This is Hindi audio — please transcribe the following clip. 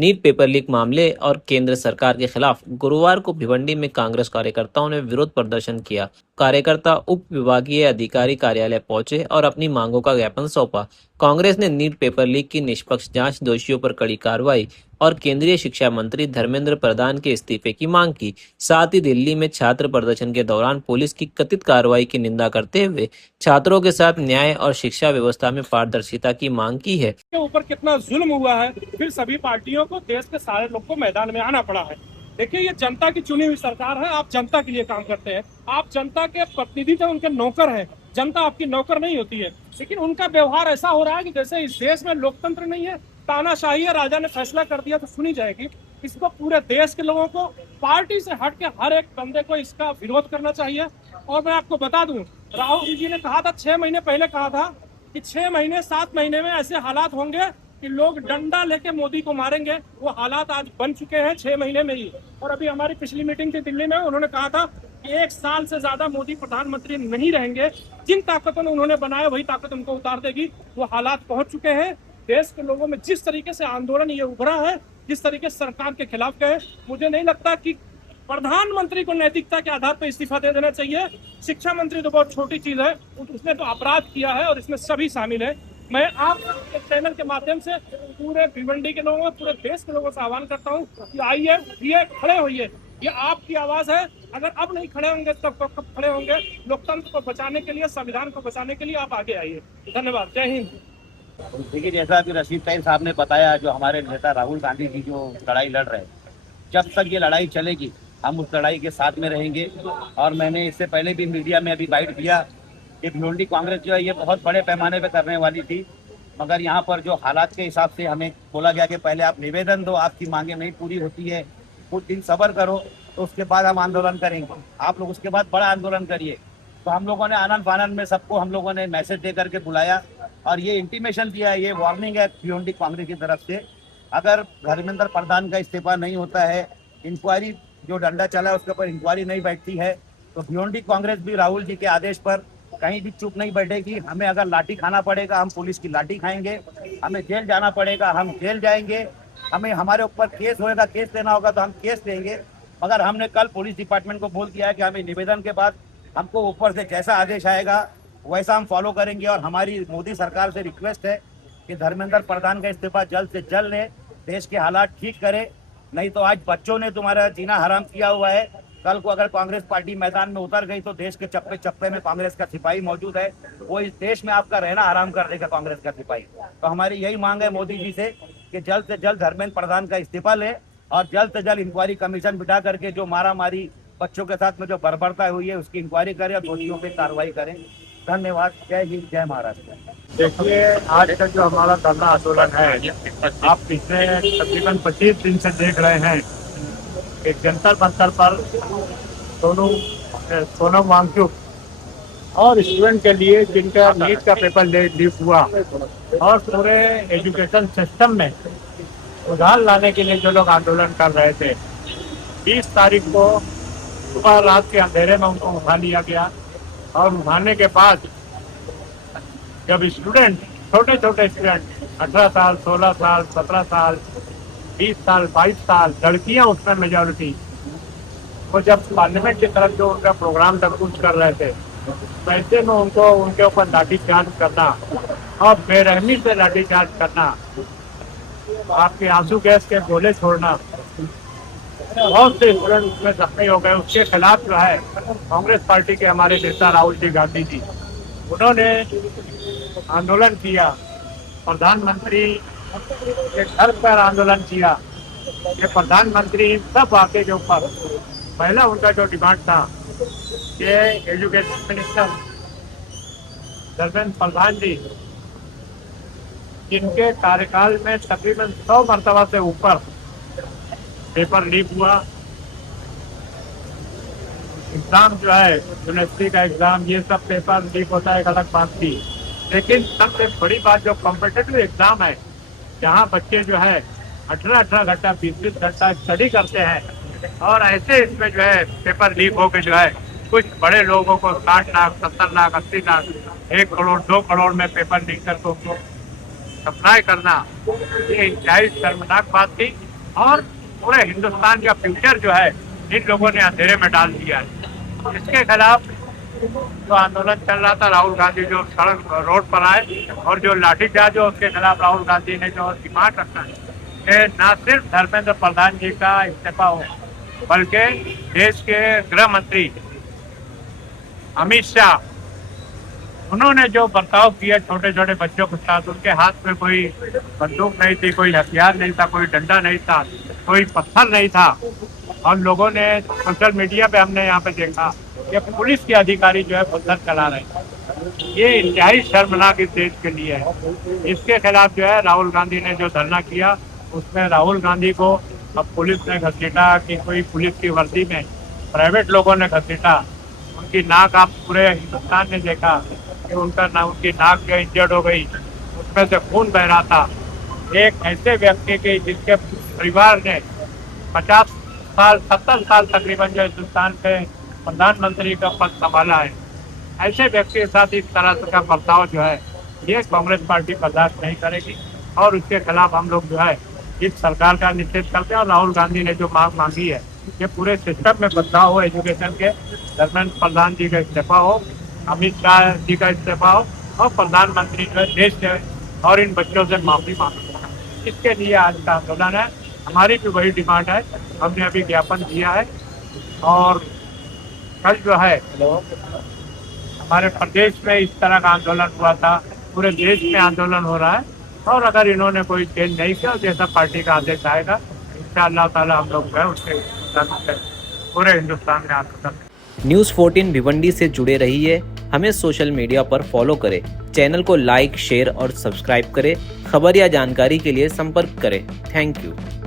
नीट पेपर लीक मामले और केंद्र सरकार के खिलाफ गुरुवार को भिवंडी में कांग्रेस कार्यकर्ताओं ने विरोध प्रदर्शन किया। कार्यकर्ता उप विभागीय अधिकारी कार्यालय पहुंचे और अपनी मांगों का ज्ञापन सौंपा। कांग्रेस ने नीट पेपर लीक की निष्पक्ष जांच, दोषियों पर कड़ी कार्रवाई और केंद्रीय शिक्षा मंत्री धर्मेंद्र प्रधान के इस्तीफे की मांग की। साथ ही दिल्ली में छात्र प्रदर्शन के दौरान पुलिस की कथित कार्रवाई की निंदा करते हुए छात्रों के साथ न्याय और शिक्षा व्यवस्था में पारदर्शिता की मांग की है। के ऊपर कितना जुल्म हुआ है, फिर सभी पार्टियों को, देश के सारे लोग को मैदान में आना पड़ा है। देखिए, ये जनता की चुनी हुई सरकार है। आप जनता के लिए काम करते हैं, आप जनता के प्रतिनिधि थे, उनके नौकर हैं। जनता आपकी नौकर नहीं होती है, लेकिन उनका व्यवहार ऐसा हो रहा है कि जैसे इस देश में लोकतंत्र नहीं है, तानाशाही है। राजा ने फैसला कर दिया तो सुनी जाएगी। इसको पूरे देश के लोगों को, पार्टी से हट के हर एक बंदे को इसका विरोध करना चाहिए। और मैं आपको बता दूं, राहुल जी ने कहा था 6 महीने पहले, कहा था कि 6 महीने 7 महीने में ऐसे हालात होंगे कि लोग डंडा लेके मोदी को मारेंगे। वो हालात आज बन चुके हैं 6 महीने में ही। और अभी हमारी पिछली मीटिंग थी दिल्ली में, उन्होंने कहा था कि 1 साल से ज्यादा मोदी प्रधानमंत्री नहीं रहेंगे। जिन ताकतों ने उन्होंने बनाया वही ताकत उनको उतार देगी। वो हालात पहुंच चुके हैं। देश के लोगों में जिस तरीके से आंदोलन ये उभरा है, जिस तरीके से सरकार के खिलाफ गए, मुझे नहीं लगता कि प्रधानमंत्री को नैतिकता के आधार पर इस्तीफा दे देना चाहिए। शिक्षा मंत्री तो बहुत छोटी चीज है, उसने तो अपराध किया है और इसमें सभी शामिल है। मैं आप चैनल के माध्यम से पूरे भिवंडी के लोगों, पूरे देश के लोगों से आह्वान करता हूँ कि आइए, उठिए, खड़े होइए। ये आपकी आवाज है। अगर अब नहीं खड़े होंगे तब कब खड़े होंगे? लोकतंत्र को बचाने के लिए, संविधान को बचाने के लिए आप आगे आइए। धन्यवाद। जय हिंद। देखिए, जैसा कि रशीद ताई साहब ने बताया, जो हमारे नेता राहुल गांधी जी जो लड़ाई लड़ रहे हैं, जब तक ये लड़ाई चलेगी हम उस लड़ाई के साथ में रहेंगे। और मैंने इससे पहले भी मीडिया में अभी बाइट दिया कि भिवंडी कांग्रेस जो है ये बहुत बड़े पैमाने पे करने वाली थी, मगर यहाँ पर जो हालात के हिसाब से हमें बोला गया कि पहले आप निवेदन दो, आपकी मांगे नहीं पूरी होती है, कुछ दिन सब्र करो, तो उसके बाद हम आंदोलन करेंगे। आप लोग उसके बाद बड़ा आंदोलन करिए। तो हम लोगों ने आनंद फानंद में सबको हम लोगों ने मैसेज दे करके बुलाया और ये इंटीमेशन दिया है, ये वार्निंग है भिवंडी कांग्रेस की तरफ से। अगर धर्मेंद्र प्रधान का इस्तीफा नहीं होता है, इंक्वायरी जो डंडा चला है उसके ऊपर इंक्वायरी नहीं बैठती है, तो भिवंडी कांग्रेस भी राहुल जी के आदेश पर कहीं भी चुप नहीं बैठेगी। हमें अगर लाठी खाना पड़ेगा हम पुलिस की लाठी खाएंगे, हमें जेल जाना पड़ेगा हम जेल जाएंगे, हमें हमारे ऊपर केस होएगा, केस लेना होगा तो हम केस लेंगे। मगर हमने कल पुलिस डिपार्टमेंट को बोल दिया है कि हमें निवेदन के बाद हमको ऊपर से जैसा आदेश आएगा वैसा हम फॉलो करेंगे। और हमारी मोदी सरकार से रिक्वेस्ट है कि धर्मेंद्र प्रधान का इस्तीफा जल्द से जल्द ले, देश के हालात ठीक करे। नहीं तो आज बच्चों ने तुम्हारा जीना हराम किया हुआ है। कल को अगर कांग्रेस पार्टी मैदान में उतर गई तो देश के चप्पे चप्पे में कांग्रेस का सिपाही मौजूद है, वो इस देश में आपका रहना हराम कर देगा कांग्रेस का सिपाही। तो हमारी यही मांग है मोदी जी से कि जल्द से जल्द धर्मेंद्र प्रधान का इस्तीफा ले और जल्द से जल्द इंक्वायरी कमीशन बिठा करके जो मारा मारी बच्चों के साथ में जो बर्बरता हुई है उसकी इंक्वायरी करें और दोषियों पे कार्रवाई करें। धन्यवाद। जय हिंद, जय महाराष्ट्र। देखिए, आज का जो हमारा धरना आंदोलन है, आप पिछले तकरीबन 25 दिन से देख रहे हैं कि जंतर मंतर पर सोनम वांगचुक और स्टूडेंट के लिए जिनका नीट का पेपर लीक हुआ और पूरे एजुकेशन सिस्टम में सुधार लाने के लिए जो लोग आंदोलन कर रहे थे, 20 तारीख को सुबह रात के अंधेरे में उनको उठा लिया गया। और उठाने के बाद जब स्टूडेंट, छोटे छोटे स्टूडेंट, 18 साल, 16 साल, 17 साल, 20 साल, 22 साल, लड़कियां उसमें मेजॉरिटी, वो जब पार्लियामेंट की तरफ जो उनका प्रोग्राम तक कुछ कर रहे थे, वैसे में उनको उनके ऊपर लाठीचार्ज करना और बेरहमी से लाठीचार्ज करना, आपके आंसू गैस के गोले छोड़ना, बहुत से स्टूडेंट उसमें जख्मी हो गए। उसके खिलाफ जो है कांग्रेस पार्टी के हमारे नेता राहुल जी गांधी जी, उन्होंने आंदोलन किया, प्रधानमंत्री के घर पर आंदोलन किया। ये प्रधानमंत्री सब वाक़े के ऊपर पहला उनका जो डिमांड था कि एजुकेशन मिनिस्टर धर्मेंद्र प्रधान जी, जिनके कार्यकाल में तकरीबन 100 मरतबा से ऊपर पेपर लीक हुआ, एग्जाम जो है यूनिवर्सिटी का एग्जाम, ये सब पेपर लीक होता है, एक अलग बात थी। लेकिन सबसे बड़ी बात जो कॉम्पिटिटिव एग्जाम है, जहाँ बच्चे जो है 18-18 घंटा, 20-20 घंटा स्टडी करते हैं और ऐसे इसमें जो है पेपर लीक होकर जो है कुछ बड़े लोगों को 60 लाख, 70 लाख, 80 लाख, 1 करोड़, 2 करोड़ में पेपर लीक करके उनको सप्लाई करना, ये इंतहाई शर्मनाक बात थी। और पूरे हिंदुस्तान का फ्यूचर जो है इन लोगों ने अंधेरे में डाल दिया है। इसके खिलाफ जो आंदोलन चल रहा था, राहुल गांधी जो सड़क रोड पर आए और जो लाठीचार्ज हो, उसके खिलाफ राहुल गांधी ने जो डिमांड रखा है कि न सिर्फ धर्मेंद्र प्रधान जी का इस्तीफा हो, बल्कि देश के गृह मंत्री अमित शाह, उन्होंने जो बर्ताव किया छोटे छोटे बच्चों के साथ, उनके हाथ में कोई बंदूक नहीं थी, कोई हथियार नहीं था, कोई डंडा नहीं था, कोई पत्थर नहीं था, और लोगों ने सोशल मीडिया पे हमने यहाँ पे देखा कि पुलिस के अधिकारी जो है पत्थर चला रहे हैं। ये इंतहाई शर्मनाक इस देश के लिए है। इसके खिलाफ जो है राहुल गांधी ने जो धरना किया, उसमें राहुल गांधी को अब पुलिस ने घसीटा कि कोई पुलिस की वर्दी में प्राइवेट लोगों ने घसीटा, उनकी नाक आप पूरे हिंदुस्तान ने देखा कि उनकी नाक जो इंजर्ड हो गई, उसमें से खून बह रहा था। एक ऐसे व्यक्ति की जिसके परिवार ने 50 साल 70 साल तकरीबन जो हिंदुस्तान के प्रधानमंत्री का पद संभाला है, ऐसे व्यक्ति के साथ इस तरह का बर्ताव जो है ये कांग्रेस पार्टी बर्दाश्त नहीं करेगी और उसके खिलाफ हम लोग जो है इस सरकार का निषेध करते हैं। और राहुल गांधी ने जो मांग मांगी है कि पूरे सिस्टम में बदलाव हो, एजुकेशन के, धर्मेंद्र प्रधान जी का इस्तीफा हो, अमित शाह जी का इस्तीफा हो और प्रधानमंत्री जो है देश से और इन बच्चों से माफी मांगे। इसके लिए आज का आंदोलन है। हमारी भी वही डिमांड है, हमने अभी ज्ञापन दिया है और कल जो है हमारे प्रदेश में इस तरह का आंदोलन हुआ था, पूरे देश में आंदोलन हो रहा है और अगर इन्होंने कोई चेंज नहीं किया, जैसा पार्टी का आदेश आएगा इंशाअल्लाह ताला हम लोग जो है उसके पूरे हिंदुस्तान में आंदोलन। न्यूज़ 14 भिवंडी से जुड़े रहिए, हमें सोशल मीडिया पर फॉलो करें, चैनल को लाइक, शेयर और सब्सक्राइब करें। खबर या जानकारी के लिए संपर्क करें। Thank you.